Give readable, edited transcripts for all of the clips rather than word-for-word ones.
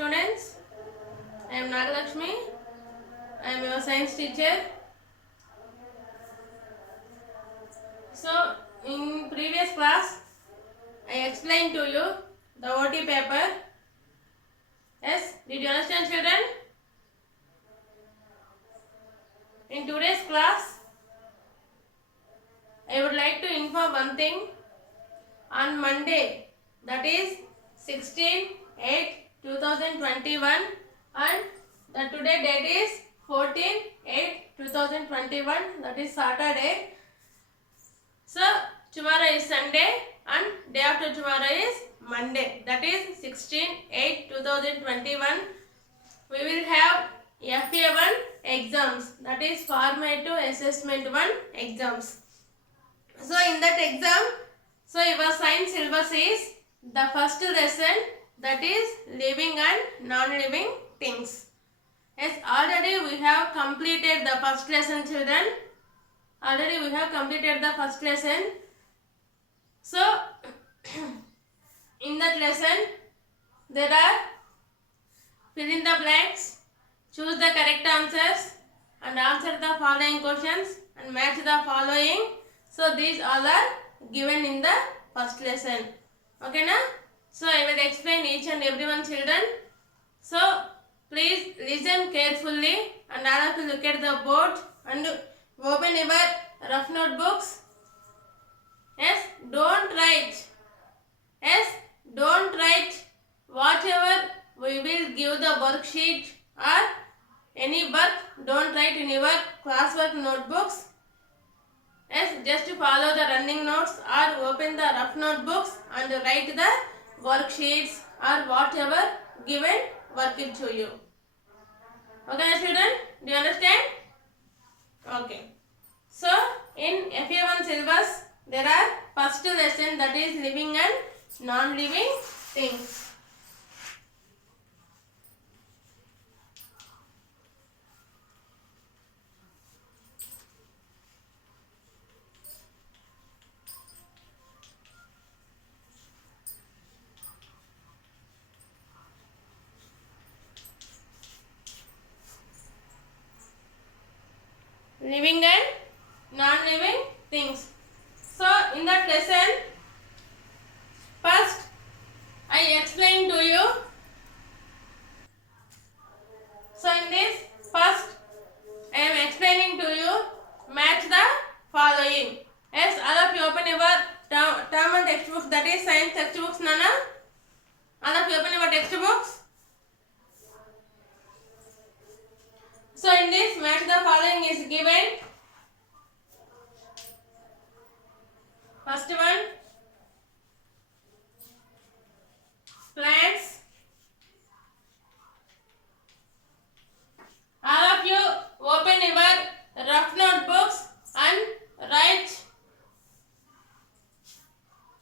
students. I am Nagalakshmi. I am your science teacher. So, in previous class, I explained to you the OT paper. Yes, did you understand, children? In today's class, I would like to inform one thing. On Monday, that is 16/8/2021, and the today date is 14/8/2021, that is Saturday. So tomorrow is Sunday and day after tomorrow is Monday, that is 16/8/2021. We will have FA1 exams, that is formative assessment 1 exams. So in that exam, so your science syllabus is the first lesson, that is living and non-living things. Yes, already we have completed the first lesson, children. Already we have completed the first lesson. So in that lesson there are fill in the blanks, choose the correct answers and answer the following questions and match the following. So these all are given in the first lesson. Okay na? So I will explain each and every one, children. So please listen carefully and all of you look at the board and open your rough notebooks. Yes, don't write. Yes, don't write whatever we will give the worksheet or any work. Don't write in your classwork notebooks. Yes, just follow the running notes or open the rough notebooks and write the worksheets or whatever given work to you. Okay, children? Do you understand? Okay. So, in FA1 syllabus, there are first lesson, that is living and non-living things. Living and non-living things. So in that lesson, first I explain to you. So in this first I am explaining to you, match the following. Yes, all of you open your term and textbooks, that is science textbooks, Nana. All of you open your textbooks. So in this, match the following is given. First one, plants. All of you open your rough notebooks and write.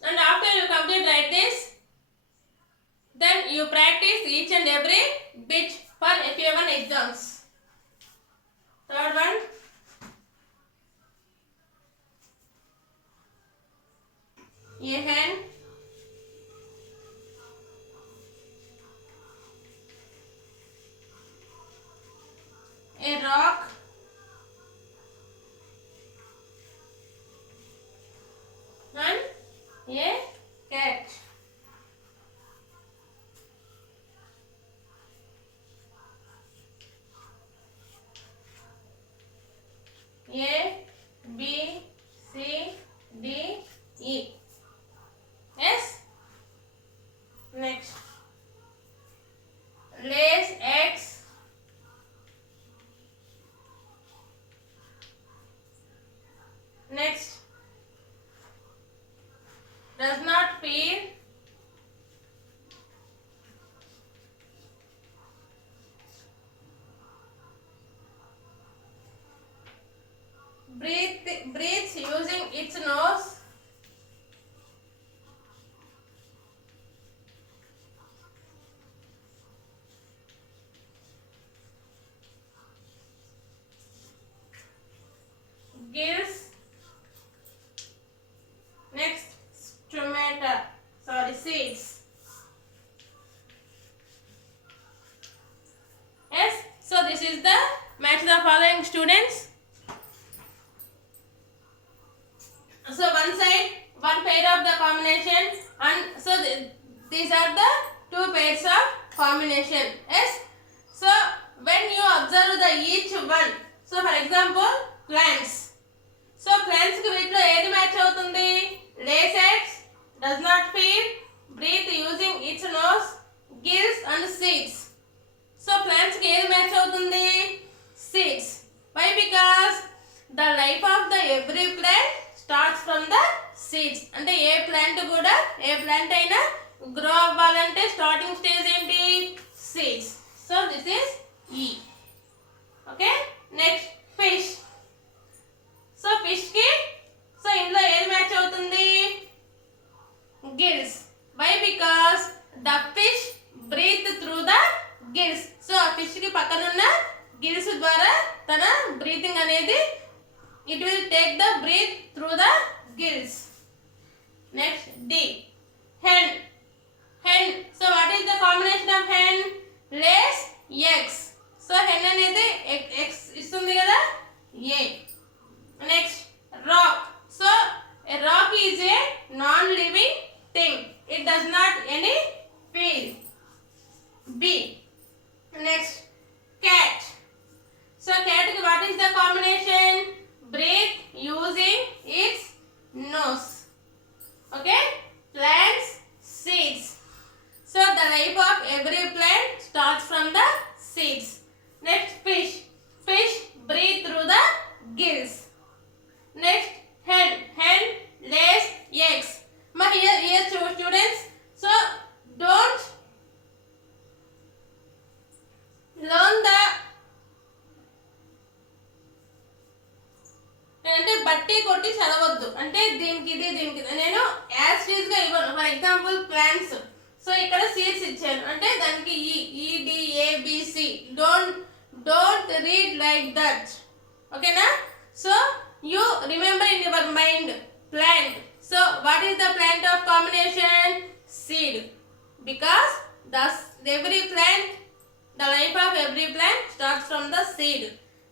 And after you complete write this, then you practice each and every bit for FA1 exams. Third one, a hen, a rock, and a cat. A, B, C, D, E. Yes? Next. Lays eggs. Next. Does not feel. Breathes using its nose. Gives. Next, stomata. Seeds. the following students. So one side, one pair of the combination, and so these are the two pairs of combination. Yes. So when you observe the each one, so for example plants. So plants కి వీటిలో ఏది match అవుతుంది? Lays eggs, does not feed, breathe using its nose, gills and seeds. So plants కి ఏది match అవుతుంది? Seeds. Why? Because the life of the every plant starts from the seeds. అంటే ఏ plant కూడా ఏ ప్లాంట్ అయినా grow అవ్వాలంటే starting stage ఏంటి? Seeds. So this is E. Okay. Next fish. So fish కి సో ఇందులో ఏది మ్యాచ్ అవుతుంది? Gills. Why? Because the fish breathe through the gills. So ఆ ఫిష్ కి పక్కనున్న గిల్స్ ద్వారా తన బ్రీతింగ్ అనేది it will take the breath through the gills. Next D. Hen. Hen. So what is the combination of hen? Lays eggs. So hen అనేది eggs ఇస్తుంది కదా? A. Next rock. So a rock is a non-living thing. It does not any feel. B. Next cat. So cat ki what is the combination? Breathe using its nose. Okay. Plants, seeds. So the life of every plant starts from the seeds. Next fish. Fish breathe through the gills. Next hen. Hen lays eggs. Here students. So don't learn the అంటే బట్టి కొట్టి చదవద్దు. అంటే దీనికి ఇది దీనికి నేను as టీజ్ గా ఇవ్వను. For example plants. సో ఇక్కడ సీడ్స్ ఇచ్చాను అంటే దానికి EDABC. Don't read like that. ఓకేనా? So you remember in your mind plant. So what is the plant of combination? Seed. Because every plant, the life of every plant starts from the seed.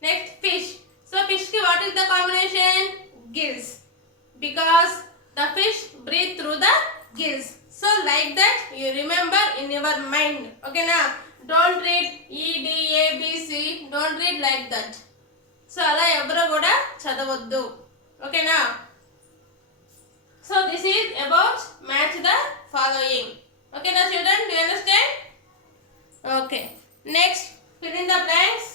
Next fish. So fish ki what is the combination? Gills. Because the fish breathe through the gills. So like that you remember in your mind. Okay na? Don't read EDABC. Don't read like that. So ala evru kuda chadavoddu. Okay na? So this is about match the following. Okay na children? Do you understand? Okay. Next, fill in the blanks.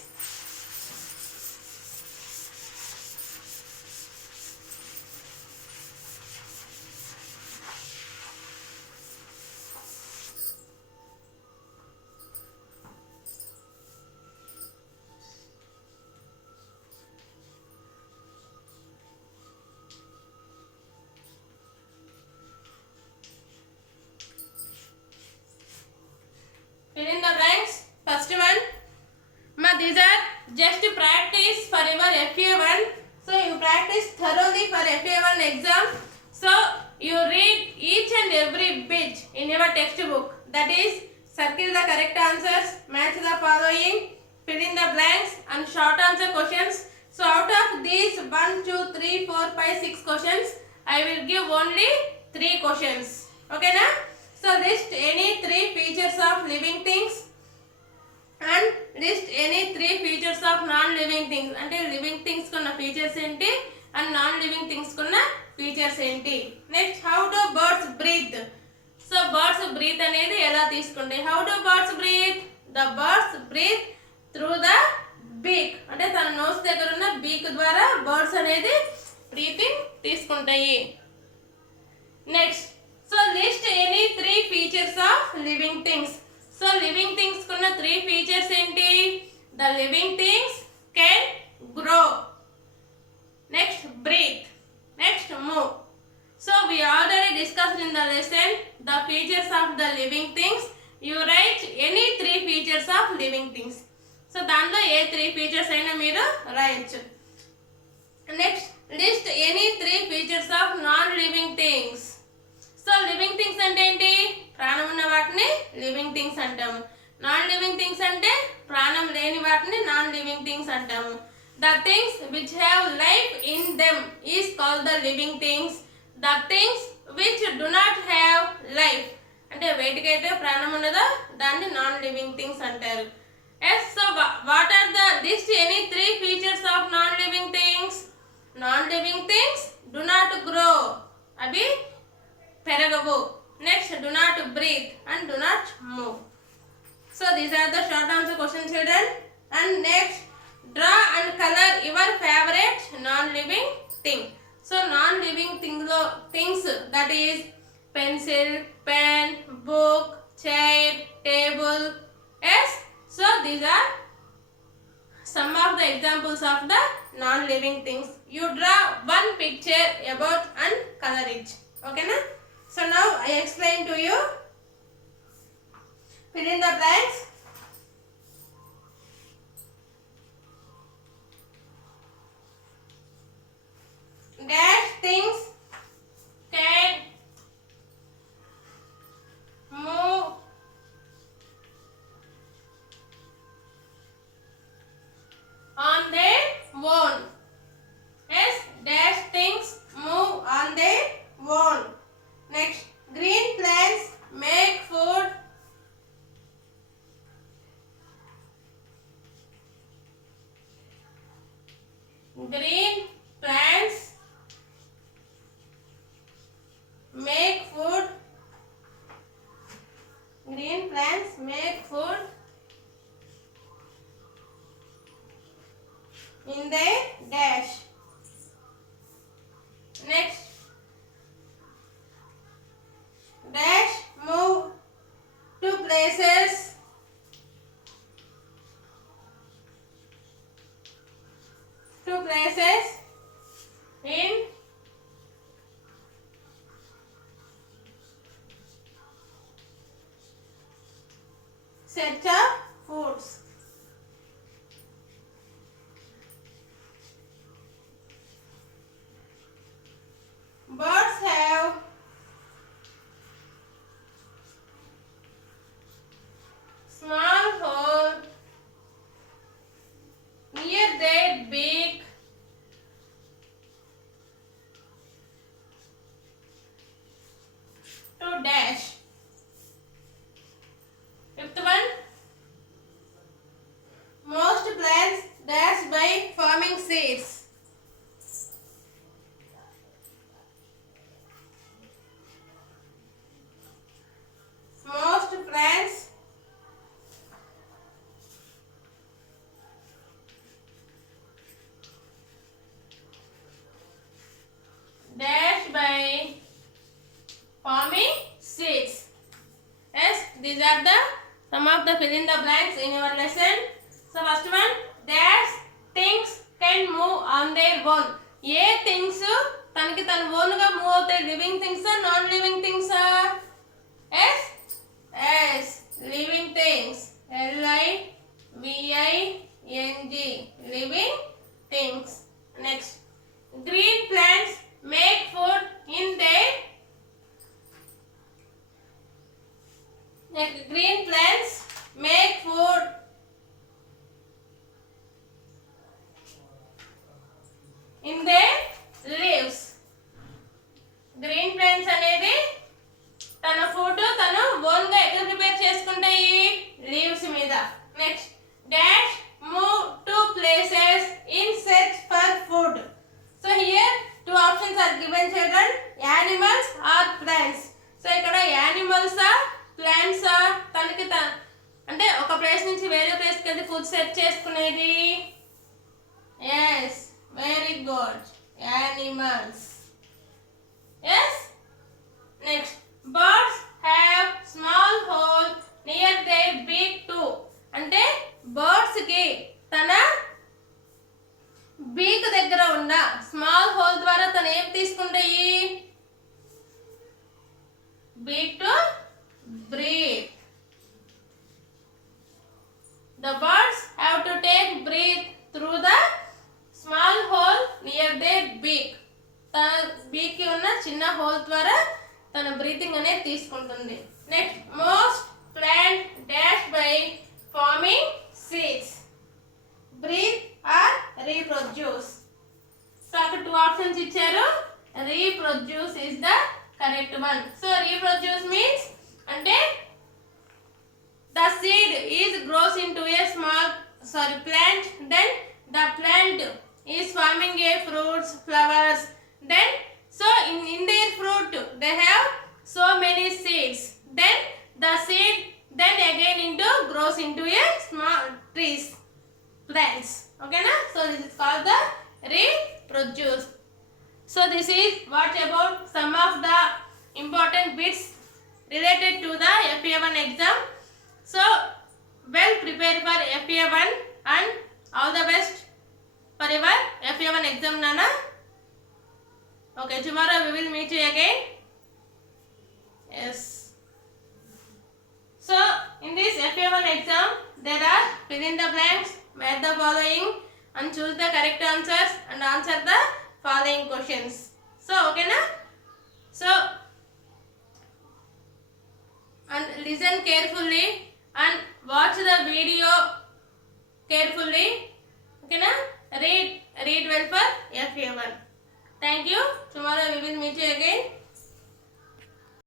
Fill in the blanks. First one. These are just practice for your FA1. So you practice thoroughly for FA1 exam. So you read each and every bit in your textbook. That is, circle the correct answers, match the following, fill in the blanks and short answer questions. So out of these 1, 2, 3, 4, 5, 6 questions, I will give only 3 questions. Okay na? So list any 3 features of living things and list any 3 features of non-living things. అంటే living things కున్న features ఏంటి and non living things కున్న features ఏంటి. Next how do birds breathe. So birds breathe అనేది ఎలా తీసుకుంటాయి? How do birds breathe? The birds breathe through the beak. అంటే తన నోస్ దగ్గర ఉన్న బీక్ ద్వారా బర్డ్స్ అనేది బ్రీతింగ్ తీసుకుంటాయి. Next so list any 3 features of living things. So living things కున్న 3 features ఏంటి? The living things can grow, next breathe, next move. So we already discussed in the lesson the features of the living things. You write any 3 features of living things. So దాంట్లో ఏ 3 features అయినా మీరు రాయొచ్చు. Next list any 3 features of non living things. So living things అంటే ఏంటి? ప్రాణం ఉన్న వాటిని living things అంటాము. నాన్ లివింగ్ థింగ్స్ అంటే ప్రాణం లేని వాటిని నాన్ లివింగ్ థింగ్స్ అంటాము. The things which have life in them is called the living things. The things which do not have life అంటే వేటికైతే ప్రాణం ఉండదో దాన్ని నాన్ లివింగ్ థింగ్స్ అంటారు. Yes, so what are the list any three features of non living things? Non living things do not grow, అవి పెరగవు. Next, do not breathe and do not move. So these are the short answer questions, children. And next, draw and color your favorite non-living thing. So non-living things that is pencil, pen, book, chair, table. Yes. So these are some of the examples of the non-living things. You draw one picture about and color it. Okay na? So now I explain to you. Fill in the blanks. Dash things can move on their own. Yes, dash things move on their own. Next, green plants make food. Green plants make food. Green plants make food in the dash. Next, dash move to places. To places in search of foods. Birds have small hole near their beak to dash. Fifth one, most plants dash by forming seeds. Most plants dash by forming seeds. Yes, these are the some of the fill in the blanks in your lesson. So first one, dash things can move on their own. ఏ things తనకి తన own గా move అవుతాయి? Living things non living things? Yes yes living things. LIVING living things. Next, green plants make food in there. Green plants make food in their leaves. Green plants అనేది తన food తను own గా ఎక్కడ prepare చేసుకుంటాయి? Leaves మీద. Next, dash move to places in search for food. So here two options are given children, animals or plants. So ఇక్కడ animals plants తనకి అంటే ఒక ప్లేస్ నుంచి వేరే ప్లేస్కి వెళ్ళి ఫుడ్ సెర్చ్ చేసుకునేది. Yes, very good, animals. Yes. Next, birds have small hole near their beak to. అంటే బర్డ్స్ కి తన బీక్ దగ్గర ఉన్న స్మాల్ హోల్ ద్వారా తను ఏం తీసుకుంటాయి? బీక్ to breathe. The birds have to take breath through the small hole near their beak. తన బీక్ కి ఉన్న చిన్న హోల్ ద్వారా తన బ్రీతింగ్ అనేది తీసుకుంటుంది. Next, most plant, then the plant is forming a fruits, flowers, then so in their fruit they have so many seeds, then the seed then again into grows into a small trees, plants. Okay na? So this is called the reproduce. So this is what about some of the important bits related to the FA1 exam. So well prepared for FA1 and all the best for your FA1 exam, Nana. Okay, tomorrow we will meet you again. Yes. So in this FA1 exam there are fill in the blanks, match the following and choose the correct answers and answer the following questions. So okay na? So and listen carefully and watch the video carefully. Okay na? Read well for FA1. Thank you. Tomorrow we will meet you again.